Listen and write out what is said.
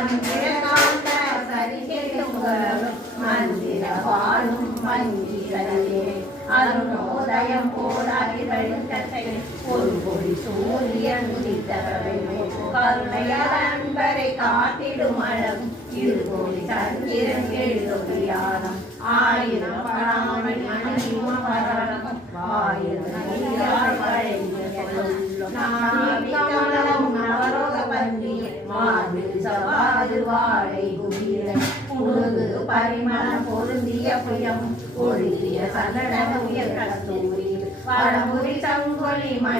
மந்திரகாந்த சரிகேடும் மந்திர வாழும் மந்திரே அருணோதயம் போராடிதழுக்கத்தை ஒரு பொடி சூரியன் உதித்தவரை கருணையன்பரை காட்டிடும் அழகும் இருகோடி சந்திரன் எழுதொழியாரம் ஆயிரம் பராமணி அணிமரம் ஆயிரம் பரிமளம் பொருந்திய புயம் ஒழுகிய சகட உயர் கடத்தூரி பழமுறி சங்கொலி மணி